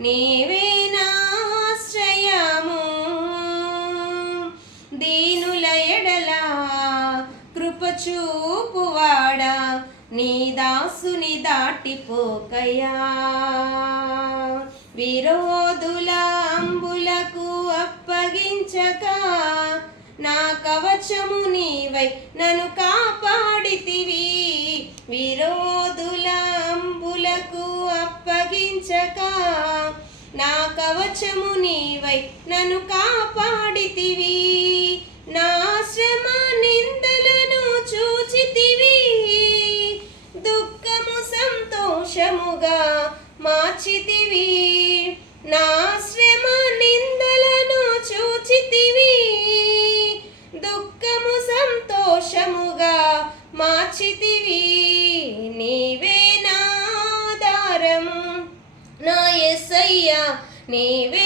నీవే దీనుల ఎడల కృపచూపువాడా నీ దాసుని దాటిపోకయా. విరోధుల అంబులకు అప్పగించక నా కవచము నీవై నన్ను కాపాడితివి. విరోధుల అంబులకు అప్పగించక నా కవచము నీవై నన్ను కాపాడితివి. నా శ్రమ నిందలను చూచితివి. దుఃఖము సంతోషముగా మార్చితివి. నా శ్రమ నిందలను చూచితివి. దుఃఖము సంతోషముగా మార్చితివి. నాదారము నీవే